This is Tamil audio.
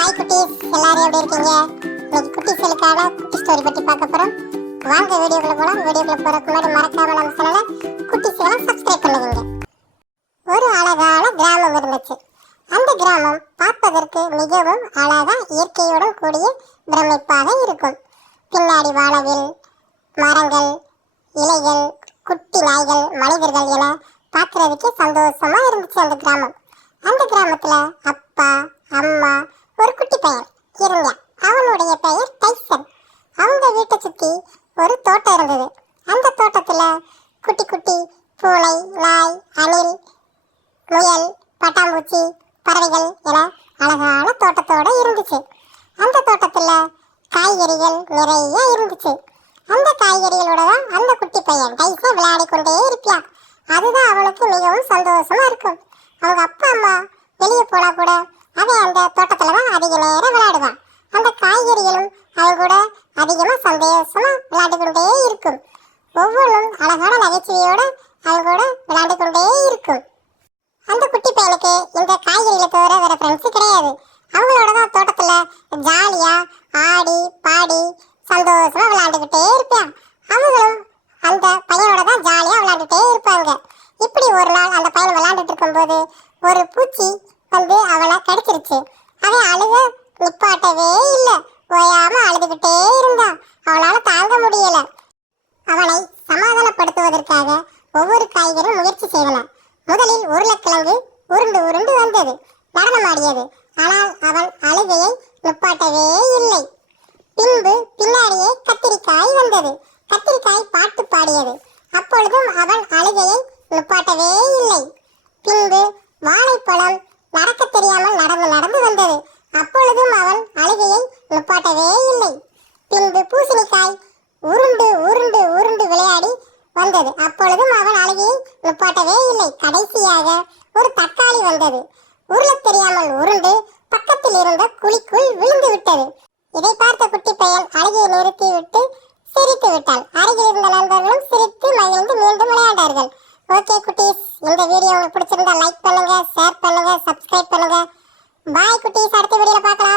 ஹாய் குட்டீஸ், எல்லாரும் எப்படி இருக்கீங்க? இன்னைக்கு குட்டீஸ்களுக்கான குட்டி ஸ்டோரி பத்தி பார்க்க போறோம். வாங்க வீடியோக்குள்ள போலாம். வீடியோக்குள்ள போறதுக்கு முன்னாடி மறக்காம நம்ம சேனலை குட்டீஸ்களை சப்ஸ்கிரைப் பண்ணுவீங்க. ஒரு அழகான கிராமம் இருந்துச்சு. அந்த கிராமம் பார்ப்பதற்கு மிகவும் அழகா இயற்கையுடன் கூடிய பிரமிப்பாக இருக்கும். பின்னாடி வானவில், மரங்கள், இலைகள், குட்டி நாய்கள், மனிதர்கள் என பார்க்கறதுக்கு சந்தோஷமா இருந்துச்சு அந்த கிராமம். அந்த கிராமத்துல அப்பா, அம்மா, ஒரு குட்டி பையன் இருந்தான். அவனுடைய பெயர் டைசன். அவங்க வீட்டை சுத்தி ஒரு தோட்டம் இருந்தது. அந்த தோட்டத்துல குட்டி குட்டி பூனை, நாய், அணில், முயல், பட்டாம்பூச்சி, பறவைகள் என அழகான தோட்டத்தோட இருந்துச்சு. அந்த தோட்டத்துல காய்கறிகள் நிறைய இருந்துச்சு. அந்த காய்கறிகளோட தான் அந்த குட்டி பையன் டைசன் விளையாடி கொண்டே இருப்பான். அதுதான் அவனுக்கு மிகவும் சந்தோஷமா இருக்கும். அவங்க அப்பா அம்மா வெளியே போனா கூட அவன் அந்த தோட்டத்துல தான் அதிக நேரம் விளையாடுவான். அந்த காய்கறிகளும் அவன் கூட அதிகமா சந்தோஷமா விளையாண்டு கொண்டே இருக்கும். ஒவ்வொன்றும் அழகான நகைச்சுவையோட அவன் கூட விளையாண்டு கொண்டே இருக்கும். அந்த குட்டி பையனுக்கு இந்த காய்கறிகளை தவிர வேற ஃப்ரெண்ட்ஸ் கிடையாது. அவங்களோட தான் தோட்டத்துல ஜாலியா ஆடி பாடி சந்தோஷமா விளையாண்டுக்கிட்டே இருப்பான். அவங்களும் அந்த பையனோட தான் ஜாலியா விளையாண்டுட்டே இருப்பாங்க. இப்படி ஒரு நாள் அந்த பையன் விளையாண்டுட்டு இருக்கும்போது ஒரு பூச்சி வந்து அவனை கடிச்சிருச்சு. அவன் அழுக நிப்பாட்டவே இல்லை. ஓயாம அழுதுகிட்டே இருந்தான். அவனால தாங்க முடியல. அவனை சமாதானப்படுத்துவதற்காக ஒவ்வொரு காய்கறியும் முயற்சி செய்தன. முதலில் உருளைக்கிழங்கு உருண்டு உருண்டு வந்தது, நடனமாடியது. ஆனால் அவன் அழுகையை நிப்பாட்டவே இல்லை. பின்பு பின்னாடியே கத்திரிக்காய் வந்தது. கத்திரிக்காய் பாட்டு பாடியது. அப்பொழுதும் அவன் அழுகையை நிப்பாட்டவே இல்லை. பின்பு வாழைப்பழம் நடக்க தெரியாமல் நடந்து நடந்து வந்தது. அப்பொழுதும் அவன் அழுகையை நிப்பாட்டவே இல்லை. பின்பு பூசணிக்காய் உருண்டு உருண்டு உருண்டு விளையாடி வந்தது. அப்பொழுதும் அவன் அழுகையை நிப்பாட்டவே இல்லை. கடைசியாக ஒரு தக்காளி வந்தது. உருள தெரியாமல் உருண்டு பக்கத்தில் இருந்த குழிக்குள் விழுந்து விட்டது. இதை பார்த்த குட்டி பையன் அழுகையை நிறுத்திவிட்டு சிரித்து விட்டான். அருகில் இருந்த நண்பர்களும் சிரித்து மகிழ்ந்து மீண்டும் விளையாண்டார்கள். ஓகே குட்டீஸ், இந்த வீடியோ உங்களுக்கு பிடிச்சிருந்தா லைக் பண்ணுங்க, ஷேர் பண்ணுங்க, சப்ஸ்கிரைப் பண்ணுங்க. பாய் குட்டீஸ், அடுத்த வீடியோல பார்க்கலாம்.